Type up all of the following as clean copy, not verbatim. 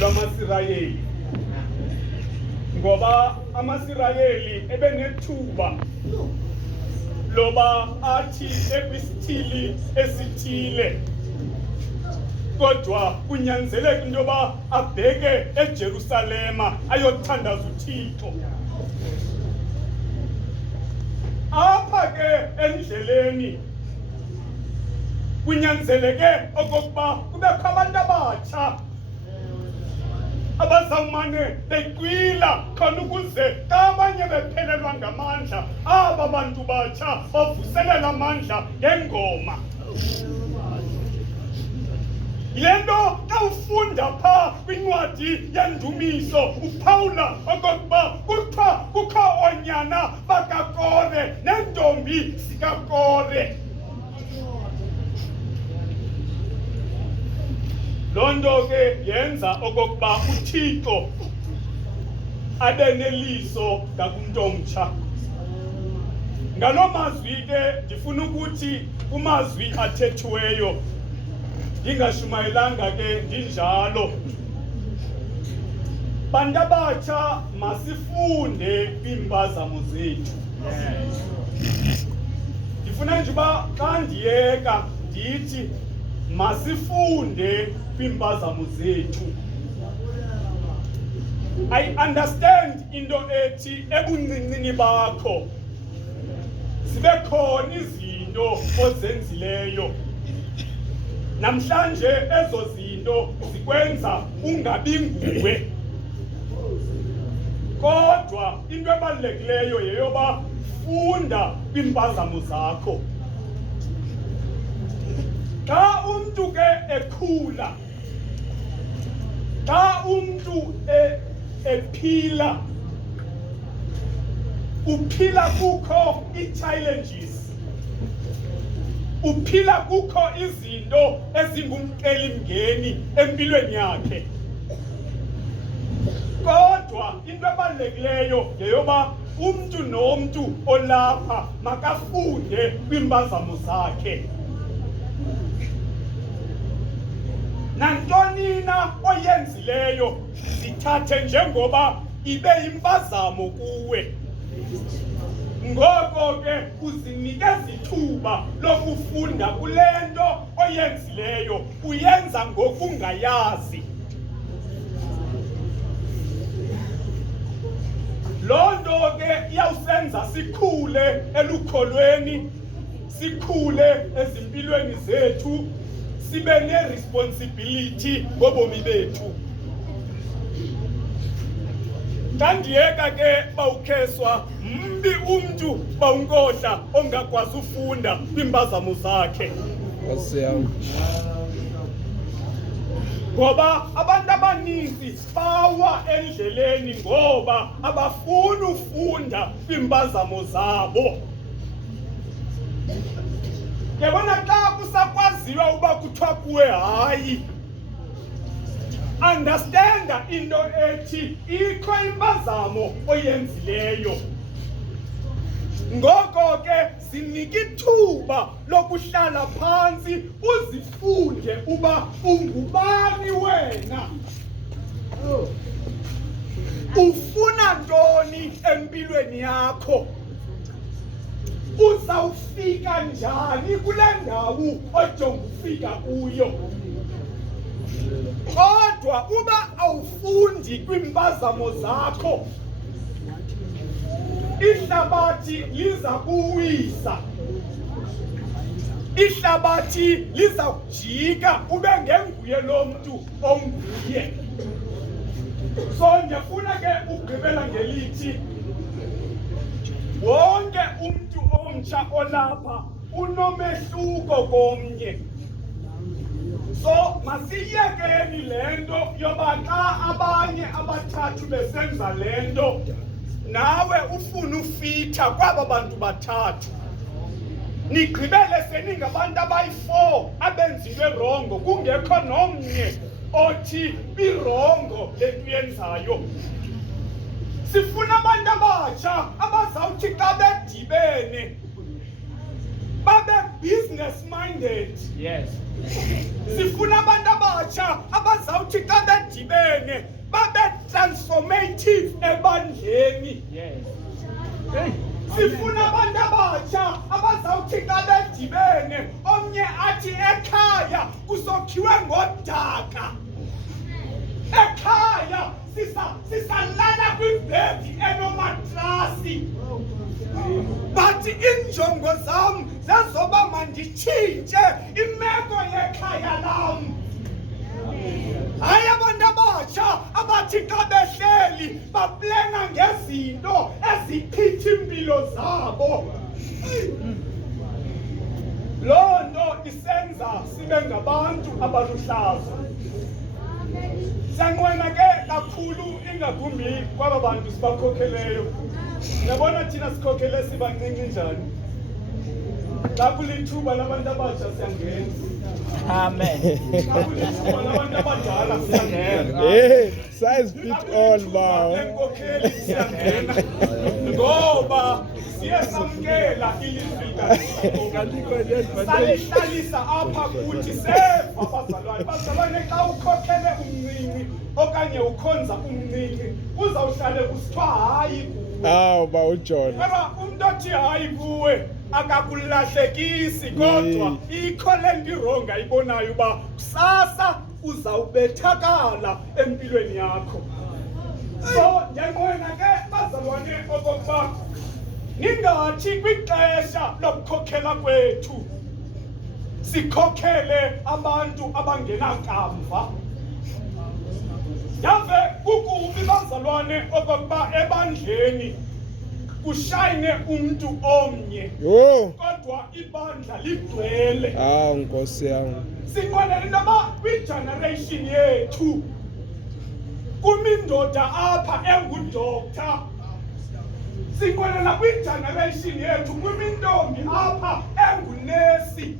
lwamaSirayeli, ngoba amaSirayeli ebenethuba loba athi ekwisithili esithile, kodwa kunyanzeleka into yoba abheke eJerusalema ayothandaza uThixo. Apha ke endleleni kunyanzeleke okokuba kubekho abantu abatsha abazawumane beqwila khona ukuze xa abanye bephelelwa ngamandla, aba bantu batsha bavuselela amandla ngengoma. Yile nto xa ufunda phaa kwincwadi yendumiso uPawula okokuba kuthiwa kukho oonyana bakaKore neentombi zikaKore. Loo nto ke yenza okokuba uThixo abe neliso ngakumntu omtsha. Ngaloo mazwi ke ndifuna ukuthi kumazwi athethiweyo ndingashumayelanga ke ndinjalo. Bantu abatsha masifunde kwiimpazamo zethu. Ndifuna nje uba xa ndiyeka ndithi masifunde kwiimpazamo zethu. I understand into ethi ebuncincini bakho zibe khona izinto ozenzileyo. Namhlanje ezo zinto zikwenza ungabi nguwe. Kodwa into ebalulekileyo yeyoba funda kwiimpazamo zakho. Xa umntu ke ekhula, xa umntu ephila, uphila kukho ii-challenges, uphila kukho izinto ezingumcelimngeni empilweni yakhe. Kodwa into ebalulekileyo yeyoba umntu nomntu olapha makafunde kwiimpazamo zakhe. Nantoni na oyenzileyo zithathe njengoba ibe impazamo kuwe. Ngoko ke uzinikeza ithuba lokufunda kule nto oyenzileyo, uyenza ngokungayazi. Loo nto ke iyawusenza sikhule elukholweni, sikhule ezimpilweni zethu, sibe ne-responsibility ngobomi bethu. Ndandiyeka ke bawukheswa mbi umntu bawunkohla ongakwazi ufunda kwiimpazamo zakhe. Ngoba abantu abaninzi bawa endleleni ngoba abafuni ufunda kwiimpazamo zabo. Yabona xa kusakwaziwa uba kuthiwa kuwe hayi, understanda into ethi ikho impazamo oyenzileyo. Ngoko ke sinika ithuba lokuhlala phantsi uzifunde uba ungubani wena. Ufuna ntoni empilweni yakho? Uzawufika njani kule ndawo ojonga ufika kuyo? Kodwa uba awufundi kwiimpazamo zakho, ihlabathi liza kuwisa, ihlabathi liza kujika ube ngenguye lo mntu onguye. So ndiyafuna ke ugqibela ngelithi wonke umntu omtsha olapha unomehluko komnye. So masiyekeni le nto yoba xa abanye abathathu besenza le nto nawe ufuna ufitha kwaba bantu bathathu. Nigqibele seningabantu abayi-4 abenziwe rongo, kungekho nomnye othi irongo le nto yenzayo. Sifuna abantu abatsha abazawuthi xa bedibene babe business minded. Yes. Sifuna abantu abatsha abazawuthi bazawuthi xa bedibene babe transformative ebandleni. Sifuna abantu abatsha abazawuthi xa bedibene omnye athi ekhaya kusokhiwe ngodaka. Ekhaya sisalala kwibhedi enomatrasi. But injongo zam zezoba manditshintshe imeko yekhaya lam. Hayi abantu abatsha abathi xa behleli baplena ngezinto ezichitha impilo zabo. Loo nto isenza sibe ngabantu abaluhlaza. Siyanqwena ke kakhulu ingakumbi kwaba bantu sibakhokheleyo. Yabona thina sikhokhele sibancinci njani. Xa kulithuba labantu abatsha siyangena. Amen. Xa kulithuba labantu abadala siyangena. Size fit all now. Enkokheli siyangena. Ngoba siye samkela ilizwi likaThixo. Salihlalisa apha kuthi seva abazalwane. Bazalwane xa ukhokhele umncinci okanye ukhonza umncinci uzawuhlale kusithiwa hayi kuwe. Aw ba uJohn. Ngoba umuntu othi hayi kuwe akakulahlekisi kodwa ikho le nto ironga ibonayo uba kusasa uzawubethakala empilweni yakho. So ndiyanqwena ke bazalwane okokuba ningathi kwixesha lokukhokhela kwethu sikhokhele abantu abangenakamva. Yave kukubi bazalwane okokuba ebandleni kushayine umuntu omnye kodwa ibandla ligcwele. Nkosi yami. Sinqwenela into yoba kwigeneration yethu kumindoda apha engudokta. Sinqwenela kwigeneration yethu kumintombi apha engunesi.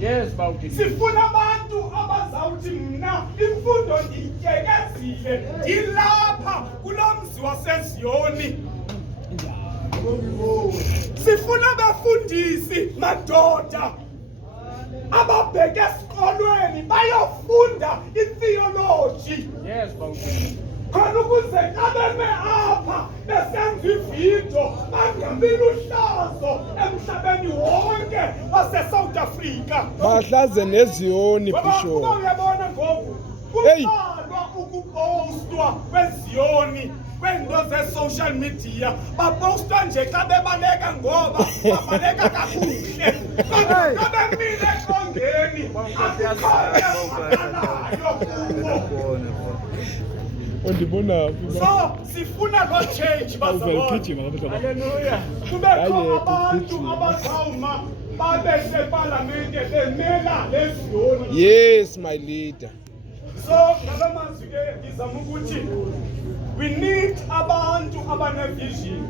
Yes, Bawuthi. Sifuna abantu abazawuthi mna imfundo ndiyityekezile ndilapha kuloo mzi waseZiyoni. Sifuna abafundisi madoda ababheke esikolweni bayofunda itheology. Yes, Bawuthi. Khona ukuze xa beme apha besenza ividiyo bangabi luhlazo emhlabeni wonke waseSouth Africa. Bahlaze neZiyoni Bishop. Bishop. Uyabona ngoku kuqalwa ukupostwa kweZiyoni kweento ze-social media. Bapostwa nje xa bebaleka ngoba babaleka kakuhle. Kodwa xa bemile eqongeni akukho kuwo. Undibona So sifuna lo change bazalwane. Haleluya. Kubekho abantu abazawuma babe sepalamente bemela leZiyoni. Yes, my leader. So ngalamazwi ke ngizama ukuthi we need abantu abane-vision.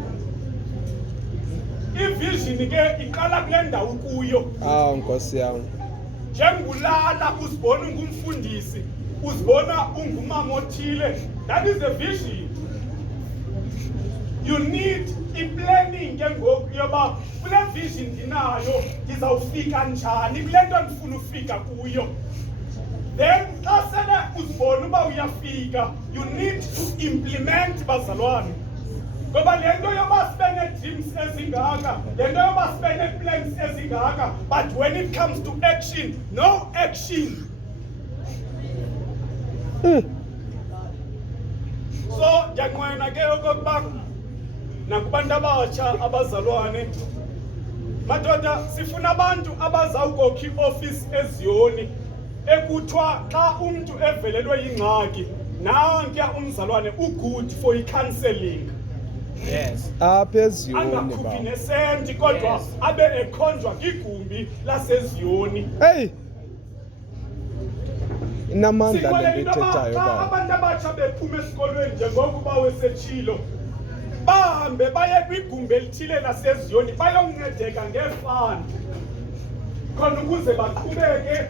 I-vision ke iqala kule ndawo kuyo. Nkosi yami. Njengulala uzibona ungumfundisi, uzibona ungumama othile. That is the vision. You need i-planning ke ngoku yoba kule vision ndinayo ndizawufika njani kule nto ndifuna ufika kuyo. Then xa sele uzibona uba uyafika, you need to implement bazalwane. Ngoba le nto yoba sibe nee-dreams ezingaka, le nto yoba sibe nee-plans ezingaka, but when it comes to action, no action. So ndiyanqwena ke okokuba nakubantu abatsha abazalwane, madoda sifuna abantu abazawukokha i-office eZiyoni ekuthiwa xa umntu evelelwe yingxaki nankuya umzalwane ugood for i-counselling. Yes. Apha eZiyoni Angakhuphi nesenti kodwa abe ekhonjwa kwigumbi laseZiyoni. Hey. Inamandla le nto ethethayo baba. Abantu abatsha bephuma esikolweni njengokuba wesetshilo bahambe baye kwigumbi elithile laseZiyoni bayoncedeka ngefund khona ukuze baqhubeke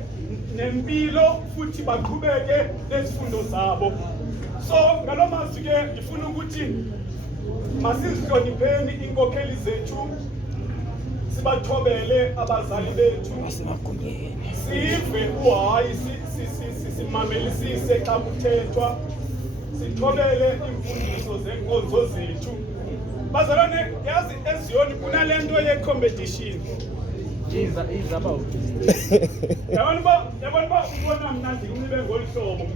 nempilo futhi baqhubeke nezifundo zabo. So ngaloo mazwi ke ndifuna ukuthi masizihlonipheni iinkokheli zethu, sibathobele abazali bethu, sive uhayi simamelisise xa kuthethwa, sithobele imfundiso zenkonzo zethu. Bazalwane, yazi eZiyoni kunalento ye-competition. Is about. Yabona uba ubona mna ndinxibe ngolu hlobo,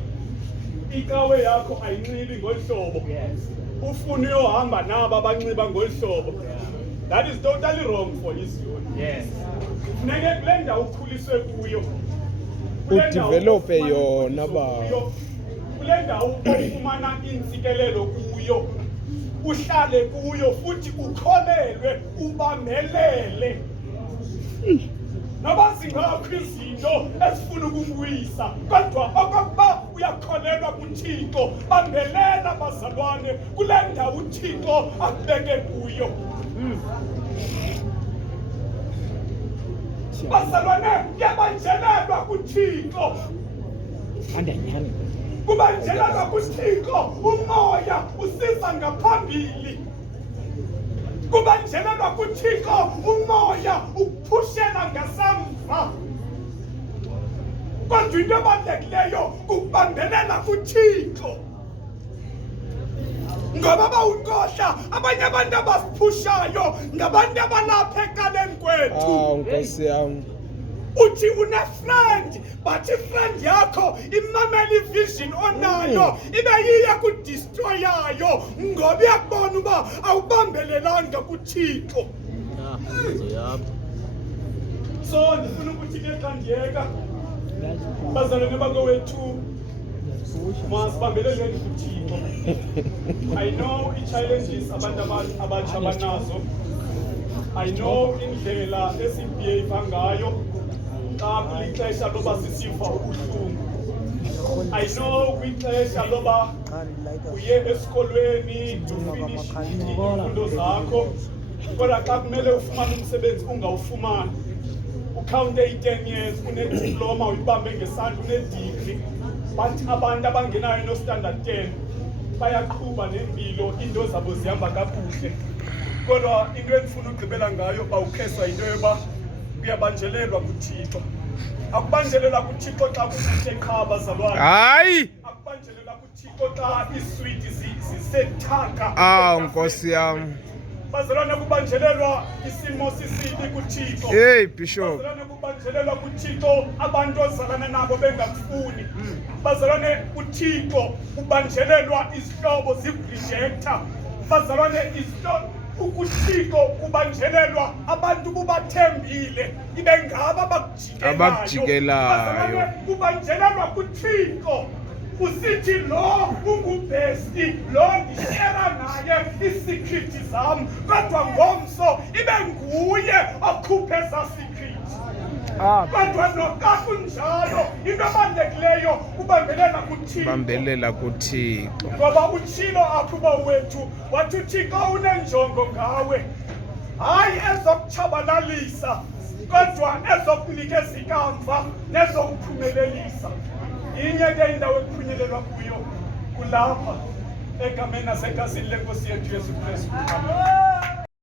ikawe yakho ayinxibi ngolu hlobo, Yes. ufuna uyohamba nabo abanxiba ngolu hlobo. That is totally wrong for iZiyoni. Yes. Funeke kule ndawo ukhuliswe kuyo, kule ndawo Udevelope ufumana yona imfundiso ba. kuyo, kule ndawo ufumana intsikelelo kuyo, uhlale kuyo futhi ukholelwe, ubambelele. Noba zingakho izinto ezifuna ukukuyisa, kodwa okokuba uyakholelwa kuThixo, bambelela bazalwane kule ndawo uThixo akubeke kuyo. Bazalwane, kuyabanjelelwa kuThixo. Kubanjelelwa kuThixo, umoya usiza ngaphambili. Kubanjelelwa kuThixo, umoya ukuphushela ngasemva. Kodwa into ebalulekileyo kukubambelela kuThixo. Ngoba bawuqohla abanye abantu abasiphushayo ngabantu abalapha ekaleni kwethu. Nkosi yami. Uthi une-friend, but ifriend yakho imamela ivision onayo, ibe yiya kudistroyayo ngoba iyakubona uba awubambelelanga kuThixo. So ndifuna ukuthi ke xa ndiyeka bazalwane bakowethu masibambeleleni kuThixo. I know i-challenges abantu abatsha abanazo. I know indlela esibehave ngayo xa kulixesha loba sisiva ubuhlungu. I know kwixesha loba uye esikolweni ufinishe izifundo zakho, kodwa xa kumele ufumane umsebenzi ungawufumani, ukhawunte i-10 years unediploma uyibambe ngesandla unedigri, but abantu abangenayo no-standard 10 bayaqhuba nempilo, into zabo zihamba kakuhle. Kodwa into endifuna ugqibela ngayo bawukheswa yinto yoba kuyabanjelelwa kuThixo. Akubanjelelwa kuThixo xa kukuhle qha bazalwane. Hayi. Akubanjelelwa kuThixo xa iswiti zisethaka. Nkosi yami. Bazalwane, kubanjelelwa isimo sisibi kuThixo. Hey Bishop. Bazalwane, kubanjelelwa kuThixo abantu ozalana nabo bengakufuni. Bazalwane, uThixo kubanjelelwa izihlobo zikurejecta. Bazalwane, uThixo kubanjelelwa abantu kubathembile ibe ngaba abakujikelayo. Kubanjelelwa kuThixo usithi lo ungubhesti, lo ndishera naye iisikriti zam, kodwa ngomso ibe nguye okhuphe eza sikriti. Kodwa noxa kunjalo into ebalulekileyo kubambelela kuThixo. Bambelela kuThixo. Ngoba utshilo apho uba wethu wathi uThixo unenjongo ngawe, hayi ezokutshabalalisa kodwa ezokunikeza ikamva nezokuphumelelisa. Inye ke indawo ekuphunyelelwa kuyo kulapha egameni nasegazini leNkosi yethu Yesu Kristu.